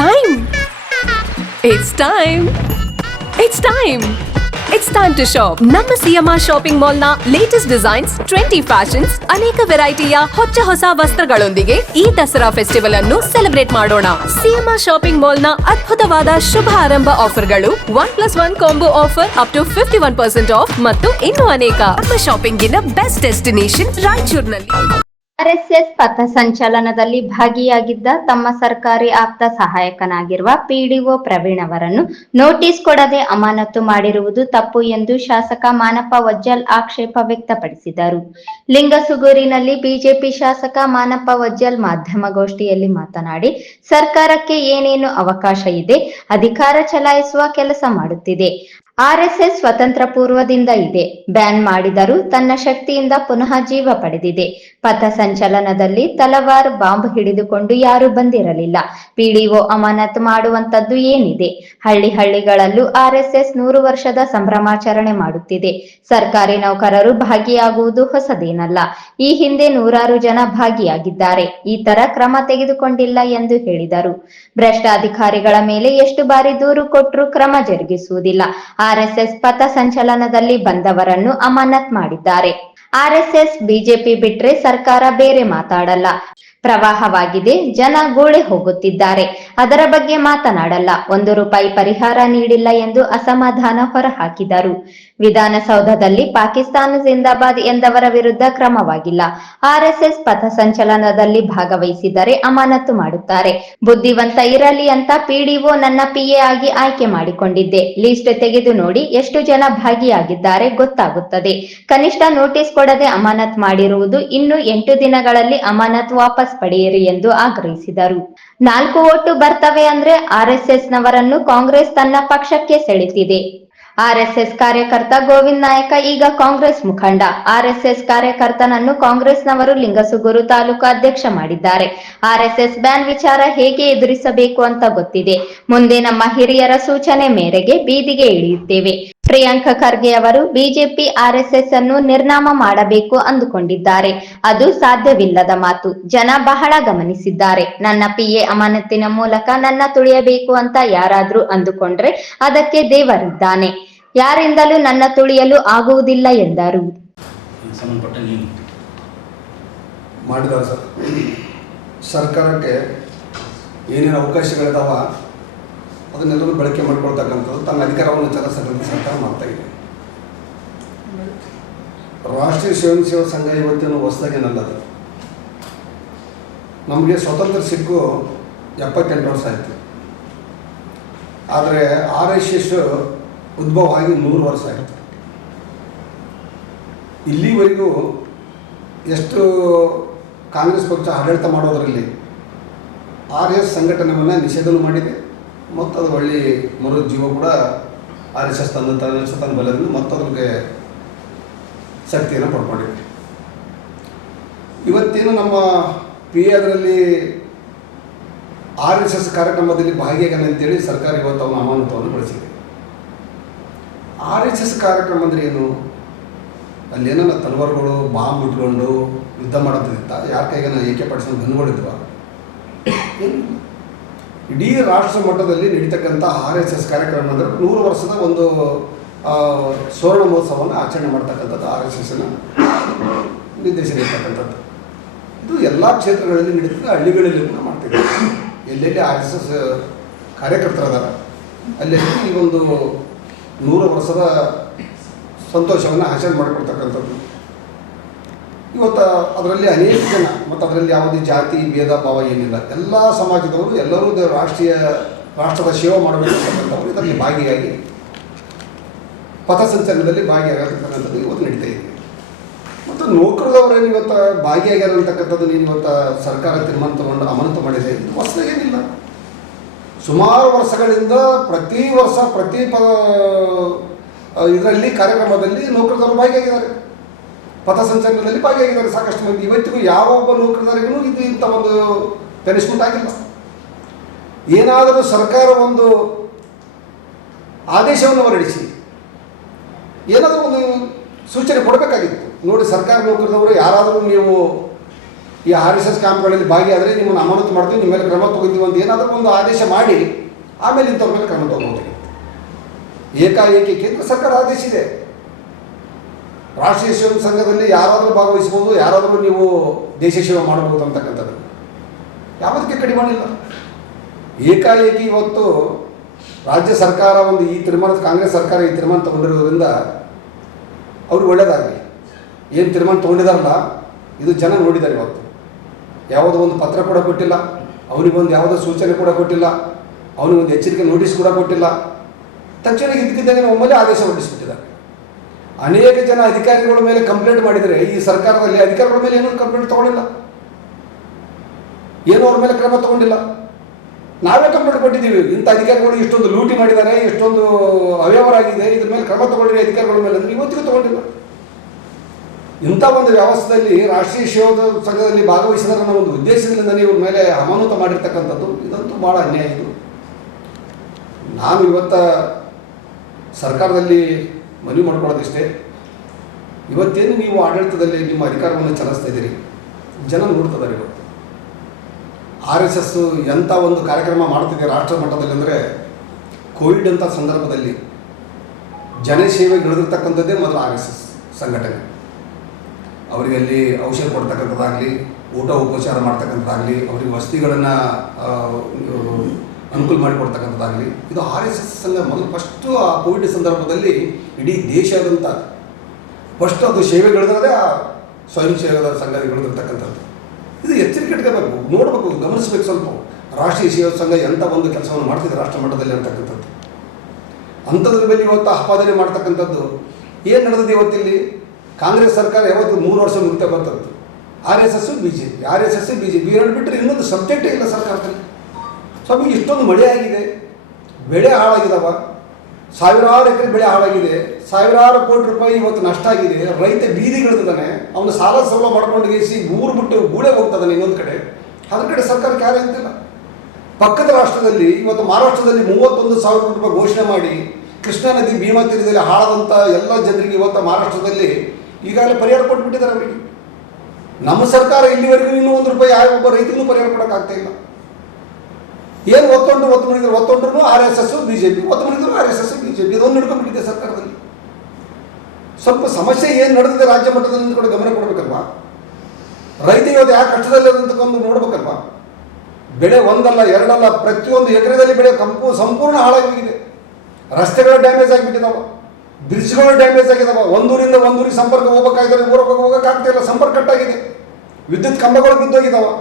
time. It's time. It's time. It's time to shop. ನಮ್ಮ CMR shopping mall ನ latest designs, trendy fashions, ಅನೇಕ ವೆರೈಟಿಯ ಹೊಸ ವಸ್ತ್ರಗಳೊಂದಿಗೆ ಈ ದಸರಾ ಫೆಸ್ಟಿವಲ್ ಅನ್ನು ಸೆಲೆಬ್ರೇಟ್ ಮಾಡೋಣ. ಸಿಎಂಆರ್ ಶಾಪಿಂಗ್ ಮಾಲ್ ನ ಅದ್ಭುತವಾದ ಶುಭ ಆರಂಭ ಆಫರ್ಗಳು 1+1 combo offer up to 51% off ಮತ್ತು ಇನ್ನೂ ಅನೇಕ. ನಮ್ಮ ಶಾಪಿಂಗಿನ ಬೆಸ್ಟ್ ಡೆಸ್ಟಿನೇಷನ್ ರಾಯಚೂರಿನಲ್ಲಿ. ಆರ್ಎಸ್ಎಸ್ ಪಥಸಂಚಲನದಲ್ಲಿ ಭಾಗಿಯಾಗಿದ್ದ ತಮ್ಮ ಸರ್ಕಾರಿ ಆಪ್ತ ಸಹಾಯಕನಾಗಿರುವ ಪಿಡಿಒ ಪ್ರವೀಣ್ ಅವರನ್ನು ನೋಟಿಸ್ ಕೊಡದೆ ಅಮಾನತು ಮಾಡಿರುವುದು ತಪ್ಪು ಎಂದು ಶಾಸಕ ಮಾನಪ್ಪ ವಜ್ಜಲ್ ಆಕ್ಷೇಪ ವ್ಯಕ್ತಪಡಿಸಿದರು. ಲಿಂಗಸುಗೂರಿನಲ್ಲಿ ಬಿಜೆಪಿ ಶಾಸಕ ಮಾನಪ್ಪ ವಜ್ಜಲ್ ಮಾಧ್ಯಮಗೋಷ್ಠಿಯಲ್ಲಿ ಮಾತನಾಡಿ, ಸರ್ಕಾರಕ್ಕೆ ಏನೇನು ಅವಕಾಶ ಇದೆ, ಅಧಿಕಾರ ಚಲಾಯಿಸುವ ಕೆಲಸ ಮಾಡುತ್ತಿದೆ. ಆರ್ಎಸ್ಎಸ್ ಸ್ವತಂತ್ರ ಪೂರ್ವದಿಂದ ಇದೆ. ಬ್ಯಾನ್ ಮಾಡಿದರೂ ತನ್ನ ಶಕ್ತಿಯಿಂದ ಪುನಃ ಜೀವ ಪಡೆದಿದೆ. ಪಥಸಂಚಲನದಲ್ಲಿ ತಲವಾರ್ ಬಾಂಬ್ ಹಿಡಿದುಕೊಂಡು ಯಾರೂ ಬಂದಿರಲಿಲ್ಲ. ಪಿಡಿಒ ಅಮಾನತು ಮಾಡುವಂತದ್ದು ಏನಿದೆ? ಹಳ್ಳಿಗಳಲ್ಲೂ ಆರ್ಎಸ್ಎಸ್ 100 ವರ್ಷದ ಸಂಭ್ರಮಾಚರಣೆ ಮಾಡುತ್ತಿದೆ. ಸರ್ಕಾರಿ ನೌಕರರು ಭಾಗಿಯಾಗುವುದು ಹೊಸದೇನಲ್ಲ. ಈ ಹಿಂದೆ 100 ಜನ ಭಾಗಿಯಾಗಿದ್ದಾರೆ. ಈ ತರ ಕ್ರಮ ತೆಗೆದುಕೊಂಡಿಲ್ಲ ಎಂದು ಹೇಳಿದರು. ಭ್ರಷ್ಟ ಅಧಿಕಾರಿಗಳ ಮೇಲೆ ಎಷ್ಟು ಬಾರಿ ದೂರು ಕೊಟ್ಟರೂ ಕ್ರಮ ಜರುಗಿಸುವುದಿಲ್ಲ. ಆರ್ಎಸ್ಎಸ್ ಪಥ ಸಂಚಲನದಲ್ಲಿ ಬಂದವರನ್ನು ಅಮಾನತ್ ಮಾಡಿದ್ದಾರೆ. ಆರ್ಎಸ್ಎಸ್ ಬಿಜೆಪಿ ಬಿಟ್ರೆ ಸರ್ಕಾರ ಬೇರೆ ಮಾತಾಡಲ್ಲ. ಪ್ರವಾಹವಾಗಿದೆ, ಜನ ಗೋಳೆ ಹೋಗುತ್ತಿದ್ದಾರೆ, ಅದರ ಬಗ್ಗೆ ಮಾತನಾಡಲ್ಲ. 1 ರೂಪಾಯಿ ಪರಿಹಾರ ನೀಡಿಲ್ಲ ಎಂದು ಅಸಮಾಧಾನ ಹೊರಹಾಕಿದರು. ವಿಧಾನಸೌಧದಲ್ಲಿ ಪಾಕಿಸ್ತಾನ ಜಿಂದಾಬಾದ್ ಎಂದವರ ವಿರುದ್ಧ ಕ್ರಮವಾಗಿಲ್ಲ. ಆರ್ಎಸ್ಎಸ್ ಪಥಸಂಚಲನದಲ್ಲಿ ಭಾಗವಹಿಸಿದರೆ ಅಮಾನತು ಮಾಡುತ್ತಾರೆ. ಬುದ್ಧಿವಂತ ಇರಲಿ ಅಂತ ಪಿಡಿಒ ನನ್ನ ಪಿಎ ಆಗಿ ಆಯ್ಕೆ ಮಾಡಿಕೊಂಡಿದ್ದೆ. ಲಿಸ್ಟ್ ತೆಗೆದು ನೋಡಿ, ಎಷ್ಟು ಜನ ಭಾಗಿಯಾಗಿದ್ದಾರೆ ಗೊತ್ತಾಗುತ್ತದೆ. ಕನಿಷ್ಠ ನೋಟಿಸ್ ಕೊಡದೆ ಅಮಾನತ್ ಮಾಡಿರುವುದು. ಇನ್ನು 8 ದಿನಗಳಲ್ಲಿ ಅಮಾನತ್ ವಾಪಸ್ ಪಡೆಯಿರಿ ಎಂದು ಆಗ್ರಹಿಸಿದರು. 4 ಓಟು ಬರ್ತವೆ ಅಂದ್ರೆ ಆರ್ಎಸ್ಎಸ್ ನವರನ್ನು ಕಾಂಗ್ರೆಸ್ ತನ್ನ ಪಕ್ಷಕ್ಕೆ ಸೆಳೆತಿದೆ. ಆರ್ಎಸ್ಎಸ್ ಕಾರ್ಯಕರ್ತ ಗೋವಿಂದ್ ನಾಯಕ ಈಗ ಕಾಂಗ್ರೆಸ್ ಮುಖಂಡ. ಆರ್ಎಸ್ಎಸ್ ಕಾರ್ಯಕರ್ತನನ್ನು ಕಾಂಗ್ರೆಸ್ನವರು ಲಿಂಗಸುಗೂರು ತಾಲೂಕು ಅಧ್ಯಕ್ಷ ಮಾಡಿದ್ದಾರೆ. ಆರ್ಎಸ್ಎಸ್ ಬ್ಯಾನ್ ವಿಚಾರ ಹೇಗೆ ಎದುರಿಸಬೇಕು ಅಂತ ಗೊತ್ತಿದೆ. ಮುಂದೆ ನಮ್ಮ ಹಿರಿಯರ ಸೂಚನೆ ಮೇರೆಗೆ ಬೀದಿಗೆ ಇಳಿಯುತ್ತೇವೆ. ಪ್ರಿಯಾಂಕ ಖರ್ಗೆ ಅವರು ಬಿಜೆಪಿ ಆರ್ಎಸ್ಎಸ್ ಅನ್ನು ನಿರ್ನಾಮ ಮಾಡಬೇಕು ಅಂದುಕೊಂಡಿದ್ದಾರೆ. ಅದು ಸಾಧ್ಯವಿಲ್ಲದ ಮಾತು. ಜನ ಬಹಳ ಗಮನಿಸಿದ್ದಾರೆ. ನನ್ನ ಪಿಎ ಅಮಾನತಿನ ಮೂಲಕ ನನ್ನ ತುಳಿಯಬೇಕು ಅಂತ ಯಾರಾದ್ರೂ ಅಂದುಕೊಂಡ್ರೆ ಅದಕ್ಕೆ ದೇವರಿದ್ದಾನೆ. ಯಾರಿಂದಲೂ ನನ್ನ ತುಳಿಯಲು ಆಗುವುದಿಲ್ಲ ಎಂದರು. ಸರ್ಕಾರಕ್ಕೆ ಏನೇನು ಅವಕಾಶಗಳಿದಾವ ಅದನ್ನೆಲ್ಲರೂ ಬಳಕೆ ಮಾಡಿಕೊಳ್ತಕ್ಕಂಥದ್ದು ತನ್ನ ಅಧಿಕಾರವನ್ನು ಚಲಾಯಿಸಲು ಸರ್ಕಾರ ಮಾಡ್ತಾ ಇದೆ. ರಾಷ್ಟ್ರೀಯ ಸ್ವಯಂ ಸೇವಾ ಸಂಘ ಇವತ್ತೇನು ಹೊಸದಾಗೇನಲ್ಲದು. ನಮಗೆ ಸ್ವಾತಂತ್ರ್ಯ ಸಿಕ್ಕು 78 ವರ್ಷ ಆಯಿತು. ಆದರೆ ಆರ್ಎಸ್ಎಸ್ ಉದ್ಭವ ಆಗಿ 100 ವರ್ಷ ಆಯಿತು. ಇಲ್ಲಿವರೆಗೂ ಎಷ್ಟು ಕಾಂಗ್ರೆಸ್ ಪಕ್ಷ ಆಡಳಿತ ಮಾಡೋದರಲ್ಲಿ ಆರ್ಎಸ್ ಸಂಘಟನೆಯನ್ನು ನಿಷೇಧನೂ ಮಾಡಿದೆ ಮತ್ತು ಅದು ಒಳ್ಳೆ ಮರುಜೀವ ಕೂಡ ಆರ್ಎಸ್ಎಸ್ ತನ್ನ ಬಲದಿಂದ ಮತ್ತು ಅದಕ್ಕೆ ಶಕ್ತಿಯನ್ನು ಪಡ್ಕೊಂಡಿದೆ. ಇವತ್ತೇನು ನಮ್ಮ ಪಿ ಅದರಲ್ಲಿ ಆರ್ಎಸ್ಎಸ್ ಕಾರ್ಯಕ್ರಮದಲ್ಲಿ ಭಾಗಿಯಾಗಲ್ಲ ಅಂತೇಳಿ ಸರ್ಕಾರ ಇವತ್ತು ಅವನ ಅಮಾನತವನ್ನು ಬಳಸಿದೆ. ಆರ್ಎಸ್ಎಸ್ ಕಾರ್ಯಕ್ರಮ ಅಂದರೆ ಏನು? ಅಲ್ಲೇನೋ ತಲವಾರುಗಳು ಬಾಂಬ್ ಇಟ್ಕೊಂಡು ಯುದ್ಧ ಮಾಡೋದಿತ್ತ? ಯಾರ ಕೈಗೆ ಏಕೆ ಪಡಿಸ್ಕೊಂಡು ಗನ್ಗಳಿದ್ವ? ಇಡೀ ರಾಷ್ಟ್ರ ಮಟ್ಟದಲ್ಲಿ ನಡೀತಕ್ಕಂಥ ಆರ್ಎಸ್ಎಸ್ ಕಾರ್ಯಕ್ರಮ ಅಂದರೆ 100 ವರ್ಷದ ಒಂದು ಸುವರ್ಣ ಮಹೋತ್ಸವವನ್ನು ಆಚರಣೆ ಮಾಡ್ತಕ್ಕಂಥದ್ದು ಆರ್ಎಸ್ಎಸ್ನ ನಿರ್ದೇಶನ ಇರ್ತಕ್ಕಂಥದ್ದು. ಇದು ಎಲ್ಲ ಕ್ಷೇತ್ರಗಳಲ್ಲಿ ನಡೀತದೆ, ಹಳ್ಳಿಗಳಲ್ಲಿ ಕೂಡ ಮಾಡ್ತಿದ್ದಾರೆ. ಎಲ್ಲೆಲ್ಲಿ ಆರ್ಎಸ್ಎಸ್ ಕಾರ್ಯಕರ್ತರದಾರ ಅಲ್ಲೆಲ್ಲಿ ಈ ಒಂದು 100 ವರ್ಷದ ಸಂತೋಷವನ್ನು ಆಚರಣೆ ಮಾಡಿಕೊಡ್ತಕ್ಕಂಥದ್ದು. ಇವತ್ತು ಅದರಲ್ಲಿ ಅನೇಕ ಜನ ಮತ್ತು ಅದರಲ್ಲಿ ಯಾವುದೇ ಜಾತಿ ಭೇದ ಭಾವ ಏನಿಲ್ಲ. ಎಲ್ಲ ಸಮಾಜದವರು ಎಲ್ಲರೂ ರಾಷ್ಟ್ರದ ಸೇವೆ ಮಾಡಬೇಕಂತಕ್ಕಂಥವ್ರು ಇದರಲ್ಲಿ ಭಾಗಿಯಾಗಿ ಪಥಸಂಚಲನದಲ್ಲಿ ಭಾಗಿಯಾಗತಕ್ಕಂಥದ್ದು ಇವತ್ತು ನಡೀತಾ ಇದೆ. ಮತ್ತು ನೌಕರದವರೇನು ಇವತ್ತು ಭಾಗಿಯಾಗ್ಯಾರ ಅಂತಕ್ಕಂಥದ್ದು ನೀನು ಇವತ್ತು ಸರ್ಕಾರ ತೀರ್ಮಾನ ತಗೊಂಡು ಅಮಾನತು ಮಾಡಿದೆ. ಇದು ಹೊಸದಾಗೇನಿಲ್ಲ. ಸುಮಾರು ವರ್ಷಗಳಿಂದ ಪ್ರತಿ ವರ್ಷ ಪ್ರತಿ ಇದರಲ್ಲಿ ಕಾರ್ಯಕ್ರಮದಲ್ಲಿ ನೌಕರದವರು ಭಾಗಿಯಾಗಿದ್ದಾರೆ. ಪಥಸಂಚಲನದಲ್ಲಿ ಭಾಗಿಯಾಗಿದ್ದಾರೆ ಸಾಕಷ್ಟು ಮಂದಿ. ಇವತ್ತಿಗೂ ಯಾವೊಬ್ಬ ನೌಕರದಾರಿಗೂ ಇದು ಇಂಥ ಒಂದು ಪನಿಷ್ಮೆಂಟ್ ಆಗಿಲ್ಲ. ಏನಾದರೂ ಸರ್ಕಾರ ಒಂದು ಆದೇಶವನ್ನು ಹೊರಡಿಸಿ ಏನಾದರೂ ಒಂದು ಸೂಚನೆ ಕೊಡಬೇಕಾಗಿತ್ತು. ನೋಡಿ, ಸರ್ಕಾರಿ ನೌಕರದವರು ಯಾರಾದರೂ ನೀವು ಈ RSS ಕ್ಯಾಂಪ್ಗಳಲ್ಲಿ ಭಾಗಿಯಾದರೆ ನಿಮ್ಮನ್ನು ಅಮಾನತು ಮಾಡ್ತೀವಿ, ನಿಮ್ಮ ಮೇಲೆ ಕ್ರಮ ತಗೋತೀವಿ ಅಂತ ಏನಾದರೂ ಒಂದು ಆದೇಶ ಮಾಡಿ ಆಮೇಲೆ ಇಂಥವ್ರ ಮೇಲೆ ಕ್ರಮ ತಗೋಬೋದಾಗಿತ್ತು. ಏಕಾಏಕಿ ಕೇಂದ್ರ ಸರ್ಕಾರ ಆದೇಶ ಇದೆ, ರಾಷ್ಟ್ರೀಯ ಸ್ವಯಂ ಸಂಘದಲ್ಲಿ ಯಾರಾದರೂ ಭಾಗವಹಿಸ್ಬೋದು, ಯಾರಾದರೂ ನೀವು ದೇಶ ಸೇವೆ ಮಾಡಬಹುದು ಅಂತಕ್ಕಂಥದ್ದು ಯಾವುದಕ್ಕೆ ಕಡಿಮೆ ಮಾಡಿಲ್ಲ. ಏಕಾಏಕಿ ಇವತ್ತು ರಾಜ್ಯ ಸರ್ಕಾರ ಒಂದು ಈ ತೀರ್ಮಾನ, ಕಾಂಗ್ರೆಸ್ ಸರ್ಕಾರ ಈ ತೀರ್ಮಾನ ತಗೊಂಡಿರೋದ್ರಿಂದ ಅವ್ರಿಗೆ ಒಳ್ಳೆಯದಾಗಲಿ. ಏನು ತೀರ್ಮಾನ ತೊಗೊಂಡಿದಾರಲ್ಲ ಇದು ಜನ ನೋಡಿದ್ದಾರೆ. ಇವತ್ತು ಯಾವುದೋ ಒಂದು ಪತ್ರ ಕೂಡ ಕೊಟ್ಟಿಲ್ಲ, ಅವನಿಗೊಂದು ಯಾವುದೋ ಸೂಚನೆ ಕೂಡ ಕೊಟ್ಟಿಲ್ಲ, ಅವನಿಗೊಂದು ಎಚ್ಚರಿಕೆ ನೋಟಿಸ್ ಕೂಡ ಕೊಟ್ಟಿಲ್ಲ. ತಕ್ಷಣ ಇದ್ದಕ್ಕಿದ್ದಂಗೆ ಒಮ್ಮೆಲೆ ಆದೇಶ ಹೊರಡಿಸಿಬಿಟ್ಟಿದ್ದಾರೆ. ಅನೇಕ ಜನ ಅಧಿಕಾರಿಗಳ ಮೇಲೆ ಕಂಪ್ಲೇಂಟ್ ಮಾಡಿದರೆ ಈ ಸರ್ಕಾರದಲ್ಲಿ ಅಧಿಕಾರಿಗಳ ಮೇಲೆ ಏನೂ ಕಂಪ್ಲೇಂಟ್ ತೊಗೊಂಡಿಲ್ಲ, ಏನೂ ಅವ್ರ ಮೇಲೆ ಕ್ರಮ ತೊಗೊಂಡಿಲ್ಲ. ನಾವೇ ಕಂಪ್ಲೇಂಟ್ ಕೊಟ್ಟಿದ್ದೀವಿ, ಇಂಥ ಅಧಿಕಾರಿಗಳು ಇಷ್ಟೊಂದು ಲೂಟಿ ಮಾಡಿದ್ದಾರೆ, ಇಷ್ಟೊಂದು ಅವ್ಯವಹಾರ ಆಗಿದೆ, ಇದ್ರ ಮೇಲೆ ಕ್ರಮ ತೊಗೊಂಡಿರಿ ಅಧಿಕಾರಿಗಳ ಮೇಲೆ ಅಂದರೆ ಇವತ್ತಿಗೂ ತೊಗೊಂಡಿಲ್ಲ. ಇಂಥ ಒಂದು ವ್ಯವಸ್ಥೆಯಲ್ಲಿ ರಾಷ್ಟ್ರೀಯ ಸೇವಾ ಸಂಘದಲ್ಲಿ ಭಾಗವಹಿಸಿದ ಅನ್ನೋ ಒಂದು ಉದ್ದೇಶದಿಂದ ಇವ್ರ ಮೇಲೆ ಅಮಾನತು ಮಾಡಿರ್ತಕ್ಕಂಥದ್ದು ಇದಂತೂ ಭಾಳ ಅನ್ಯಾಯ. ಇದು ನಾನು ಇವತ್ತ ಸರ್ಕಾರದಲ್ಲಿ ಮನವಿ ಮಾಡ್ಕೊಳ್ಳೋದಿಷ್ಟೇ, ಇವತ್ತೇನು ನೀವು ಆಡಳಿತದಲ್ಲಿ ನಿಮ್ಮ ಅಧಿಕಾರವನ್ನು ಚಲಾಯಿಸ್ತಾ ಇದ್ದೀರಿ, ಜನ ನೋಡ್ತಿದ್ದಾರೆ. ಇವತ್ತು RSS ಎಂಥ ಒಂದು ಕಾರ್ಯಕ್ರಮ ಮಾಡ್ತಿದೆ ರಾಷ್ಟ್ರ ಮಟ್ಟದಲ್ಲಿ ಅಂದರೆ, ಕೋವಿಡ್ ಅಂತ ಸಂದರ್ಭದಲ್ಲಿ ಜನಸೇವೆಗೆ ಇಳಿದಿರ್ತಕ್ಕಂಥದ್ದೇ ಮೊದಲು RSS ಸಂಘಟನೆ. ಅವರಿಗೆ ಅಲ್ಲಿ ಔಷಧ ಕೊಡ್ತಕ್ಕಂಥದ್ದಾಗಲಿ, ಊಟ ಉಪಚಾರ ಮಾಡ್ತಕ್ಕಂಥದ್ದಾಗಲಿ, ಅವರಿಗೆ ವಸತಿಗಳನ್ನು ಅನುಕೂಲ ಮಾಡಿಕೊಡ್ತಕ್ಕಂಥದ್ದಾಗಲಿ, ಇದು RSS ಸಂಘ ಮೊದಲು ಫಸ್ಟು ಆ ಕೋವಿಡ್ ಸಂದರ್ಭದಲ್ಲಿ ಇಡೀ ದೇಶಾದ್ಯಂತ ಫಸ್ಟ್ ಅದು ಸೇವೆಗಳಿದ್ರೆ ಆ ಸ್ವಯಂ ಸೇವಾ ಸಂಘಗಳಿರ್ತಕ್ಕಂಥದ್ದು. ಇದು ಎಚ್ಚರಿಕೆ ಇಟ್ಕೋಬೇಕು, ನೋಡಬೇಕು, ಗಮನಿಸಬೇಕು. ಸ್ವಲ್ಪ ರಾಷ್ಟ್ರೀಯ ಸೇವಾ ಸಂಘ ಎಂಥ ಒಂದು ಕೆಲಸವನ್ನು ಮಾಡ್ತಿದೆ ರಾಷ್ಟ್ರ ಮಟ್ಟದಲ್ಲಿ ಅಂತಕ್ಕಂಥದ್ದು. ಅಂಥದ್ರ ಮೇಲೆ ಇವತ್ತು ಆಪಾದನೆ ಮಾಡ್ತಕ್ಕಂಥದ್ದು ಏನು ನಡೆದಿದೆ ಇವತ್ತಿಲ್ಲಿ. ಕಾಂಗ್ರೆಸ್ ಸರ್ಕಾರ ಯಾವತ್ತು 3 ವರ್ಷ ಮುಗಿತಾ ಬರ್ತದ್ದು. RSS BJP ಎರಡು ಬಿಟ್ಟರೆ ಇನ್ನೊಂದು ಸಬ್ಜೆಕ್ಟೇ ಇಲ್ಲ ಸರ್ಕಾರದಲ್ಲಿ. ಸ್ವಾಮಿ, ಇಷ್ಟೊಂದು ಮಳೆ ಆಗಿದೆ, ಬೆಳೆ ಹಾಳಾಗಿದ್ದಾವ, ಸಾವಿರಾರು ಎಕರೆ ಬೆಳೆ ಹಾಳಾಗಿದೆ, ಸಾವಿರಾರು ಕೋಟಿ ರೂಪಾಯಿ ಇವತ್ತು ನಷ್ಟ ಆಗಿದೆ. ರೈತ ಬೀದಿಗಿಳಿದಾನೆ, ಅವನು ಸಾಲ ಸೌಲ ಮಾಡ್ಕೊಂಡು ಗೇಸಿ ಊರು ಬಿಟ್ಟು ಗೂಳೆ ಹೋಗ್ತದಾನೆ ಇನ್ನೊಂದು ಕಡೆ. ಅದ್ರ ಕಡೆ ಸರ್ಕಾರಕ್ಕೆ ಯಾರು ಅಂತಿಲ್ಲ. ಪಕ್ಕದ ರಾಷ್ಟ್ರದಲ್ಲಿ ಇವತ್ತು ಮಹಾರಾಷ್ಟ್ರದಲ್ಲಿ 31,000 ಕೋಟಿ ರೂಪಾಯಿ ಘೋಷಣೆ ಮಾಡಿ ಕೃಷ್ಣಾ ನದಿ ಭೀಮಾ ತೀರದಲ್ಲಿ ಹಾಳಾದಂಥ ಎಲ್ಲ ಜನರಿಗೆ ಇವತ್ತು ಮಹಾರಾಷ್ಟ್ರದಲ್ಲಿ ಈಗಾಗಲೇ ಪರಿಹಾರ ಕೊಟ್ಬಿಟ್ಟಿದ್ದಾರೆ ಅವರಿಗೆ. ನಮ್ಮ ಸರ್ಕಾರ ಇಲ್ಲಿವರೆಗೂ ಇನ್ನೂ 1 ರೂಪಾಯಿ ಯಾವ ಒಬ್ಬ ರೈತರಿಗೂ ಪರಿಹಾರ ಕೊಡೋಕ್ಕಾಗ್ತಾ ಇಲ್ಲ. ಏನು ಒತ್ತು ಮಾಡಿದ್ರು RSS BJP, ಒತ್ತು ಮಾಡಿದ್ರು RSS BJP, ಇದೊಂದು ನಡ್ಕೊಂಡ್ಬಿಟ್ಟಿದೆ ಸರ್ಕಾರದಲ್ಲಿ. ಸ್ವಲ್ಪ ಸಮಸ್ಯೆ ಏನು ನಡೆದಿದೆ ರಾಜ್ಯ ಮಟ್ಟದಲ್ಲಿ ಕೂಡ ಗಮನ ಕೊಡಬೇಕಲ್ವಾ. ರೈತ ಇವತ್ತು ಯಾಕೆ ಕಷ್ಟದಲ್ಲಿರೋದಂತಕೊಂಡು ನೋಡ್ಬೇಕಲ್ವಾ. ಬೆಳೆ ಒಂದಲ್ಲ ಎರಡಲ್ಲ, ಪ್ರತಿಯೊಂದು ಎಕರೆದಲ್ಲಿ ಬೆಳೆ ಸಂಪೂರ್ಣ ಹಾಳಾಗಿದೆ. ರಸ್ತೆಗಳು ಡ್ಯಾಮೇಜ್ ಆಗಿಬಿಟ್ಟಿದಾವೆ, ಬ್ರಿಡ್ಜ್ಗಳು ಡ್ಯಾಮೇಜ್ ಆಗಿದಾವೆ. ಒಂದೂರಿಂದ ಒಂದೂರಿಗೆ ಸಂಪರ್ಕ ಹೋಗ್ಬೇಕಾಗಿದ್ದಾರೆ, ಹೋಗೋಕ್ಕಾಗ್ತಾ ಇಲ್ಲ, ಸಂಪರ್ಕ ಕಟ್ಟಾಗಿದೆ. ವಿದ್ಯುತ್ ಕಂಬಗಳು ಬಿದ್ದೋಗಿದ್ದಾವೆ,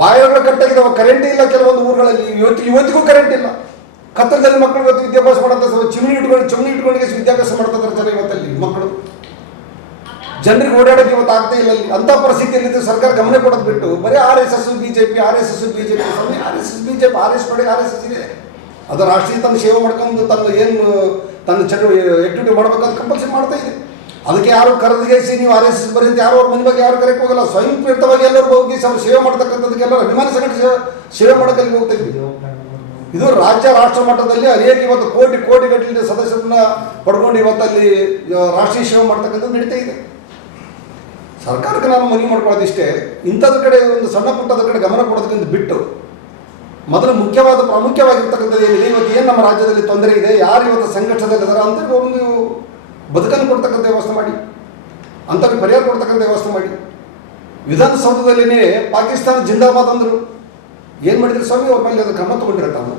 ವಾಯರ್ಗಳು ಕಟ್ಟಾಗಿದ್ದಾವೆ, ಕರೆಂಟ್ ಇಲ್ಲ ಕೆಲವೊಂದು ಊರುಗಳಲ್ಲಿ. ಇವತ್ತಿಗೂ ಕರೆಂಟ್ ಇಲ್ಲ. ಕತ್ತಲದಲ್ಲಿ ಮಕ್ಕಳು ಇವತ್ತು ವಿದ್ಯಾಭ್ಯಾಸ ಮಾಡೋಂಥ ಚಿಮಣಿ ಇಟ್ಕೊಂಡು ವಿದ್ಯಾಭ್ಯಾಸ ಮಾಡ್ತಿದ್ದಾರೆ ಜನ ಇವತ್ತಲ್ಲಿ ಮಕ್ಕಳು. ಜನರಿಗೆ ಓಡಾಡೋಕೆ ಇವತ್ತು ಆಗ್ತಾ ಇಲ್ಲ ಅಲ್ಲಿ. ಅಂಥ ಪರಿಸ್ಥಿತಿಯಲ್ಲಿದ್ದು ಸರ್ಕಾರ ಗಮನ ಕೊಡೋದು ಬಿಟ್ಟು ಬರೀ RSS BJP RSS BJP ಇದೆ. ಅದು ರಾಷ್ಟ್ರೀಯ ತನ್ನ ಸೇವೆ ಮಾಡ್ಕೊಂಡು ತನ್ನ ಆಕ್ಟಿವಿಟಿ ಮಾಡ್ಬೇಕಂತ ಕಂಪಲ್ಸರಿ ಮಾಡ್ತಾ ಇದೆ. ಅದಕ್ಕೆ ಯಾರು ಕರೆದಿಗೇಸಿ ನೀವು RSS ಬರೀ ಅಂತ ಯಾರು ಅವ್ರ ಮನೆ ಬಗ್ಗೆ ಯಾರು ಕರೆಯಕ್ಕೆ ಹೋಗಲ್ಲ. ಸ್ವಯಂ ಪ್ರೇರಿತವಾಗಿ ಎಲ್ಲರೂ ಹೋಗಿ ಅವ್ರು ಸೇವೆ ಮಾಡ್ತಕ್ಕಂಥದ್ದಕ್ಕೆಲ್ಲರೂ ಅಭಿಮಾನ ಸಂಘಟನೆ ಸೇವೆ ಮಾಡೋಕ್ಕಲ್ಲಿ ಹೋಗ್ತಾ ಇದ್ವಿ. ಇದು ರಾಜ್ಯ ರಾಷ್ಟ್ರ ಮಟ್ಟದಲ್ಲಿ ಅನೇಕ ಇವತ್ತು ಕೋಟಿ ಗಟ್ಟಲೆ ಸದಸ್ಯರನ್ನ ಪಡ್ಕೊಂಡು ಇವತ್ತಲ್ಲಿ ರಾಷ್ಟ್ರೀಯ ಸೇವೆ ಮಾಡ್ತಕ್ಕಂಥದ್ದು ನಡೀತಾ ಇದೆ. ಸರ್ಕಾರಕ್ಕೆ ನಾನು ಮನವಿ ಮಾಡ್ಕೊಳ್ಳೋದಿಷ್ಟೇ, ಇಂಥದ್ರ ಕಡೆ ಒಂದು ಸಣ್ಣ ಪುಟ್ಟದ ಕಡೆ ಗಮನ ಕೊಡೋದಕ್ಕಿಂತ ಬಿಟ್ಟು ಮೊದಲು ಪ್ರಾಮುಖ್ಯವಾಗಿರ್ತಕ್ಕಂಥದ್ದು ಏನಿದೆ, ಇವತ್ತು ಏನು ನಮ್ಮ ರಾಜ್ಯದಲ್ಲಿ ತೊಂದರೆ ಇದೆ, ಯಾರು ಇವತ್ತು ಸಂಘರ್ಷದಲ್ಲಿದ್ದಾರೆ ಅಂತ ಒಂದು ಬದುಕನ್ನು ಕೊಡ್ತಕ್ಕಂಥ ವ್ಯವಸ್ಥೆ ಮಾಡಿ, ಅಂಥವ್ರಿಗೆ ಪರಿಹಾರ ಕೊಡ್ತಕ್ಕಂಥ ವ್ಯವಸ್ಥೆ ಮಾಡಿ. ವಿಧಾನಸೌಧದಲ್ಲಿನೇ ಪಾಕಿಸ್ತಾನ ಜಿಂದಾಬಾದ್ ಅಂದರು. ಏನು ಮಾಡಿದ್ರು ಸ್ವಾಮಿ, ಅವ್ರ ಮೇಲೆ ಅದು ಕ್ರಮ ತೊಗೊಂಡಿರತ್ತ ನಾವು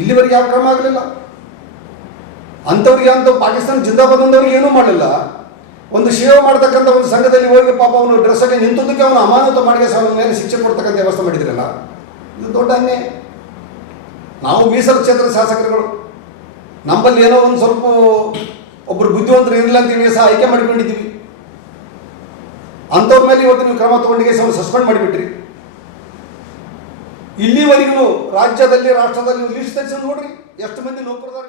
ಇಲ್ಲಿವರೆಗೆ ಯಾವ ಕ್ರಮ ಆಗಲಿಲ್ಲ. ಅಂಥವ್ರಿಗೆ ಪಾಕಿಸ್ತಾನ ಜಿಂದಾಬಾದ್ ಅಂದವ್ರಿಗೆ ಏನೂ ಮಾಡಲಿಲ್ಲ. ಒಂದು ಸೇವೆ ಮಾಡ್ತಕ್ಕಂಥ ಒಂದು ಸಂಘದಲ್ಲಿ ಹೋಗಿ ಪಾಪ ಅವನು ಡ್ರೆಸ್ಸಾಗಿ ನಿಂತದಕ್ಕೆ ಅವನು ಅಮಾನತು ಮಾಡಿ ಅವನ ಮೇಲೆ ಶಿಕ್ಷೆ ಕೊಡ್ತಕ್ಕಂಥ ವ್ಯವಸ್ಥೆ ಮಾಡಿದ್ರಲ್ಲ, ಇದು ದೊಡ್ಡ ಅನ್ಯಾಯ. ನಾವು ಮೀಸಲು ಕ್ಷೇತ್ರದ ಶಾಸಕರುಗಳು, ನಮ್ಮಲ್ಲಿ ಏನೋ ಒಂದು ಸ್ವಲ್ಪ ಒಬ್ಬರು ಬುದ್ಧಿವಂತರು ಇರಲಿಲ್ಲ ಅಂತೇಳಿ ಸಹ ಆಯ್ಕೆ ಮಾಡಿಕೊಂಡಿದ್ದೀವಿ. ಅಂಥವ್ರ ಮೇಲೆ ಇವತ್ತು ನೀವು ಕ್ರಮ ತೊಗೊಂಡಿಗೆ ಅವನು ಸಸ್ಪೆಂಡ್ ಮಾಡಿಬಿಟ್ರಿ. ಇಲ್ಲಿವರೆಗೂ ರಾಜ್ಯದಲ್ಲಿ ರಾಷ್ಟ್ರದಲ್ಲಿ ಲಿಸ್ಟ್ ತೆಗೆಸಿ ನೋಡ್ರಿ ಎಷ್ಟು ಮಂದಿ ನೌಕರದಾರ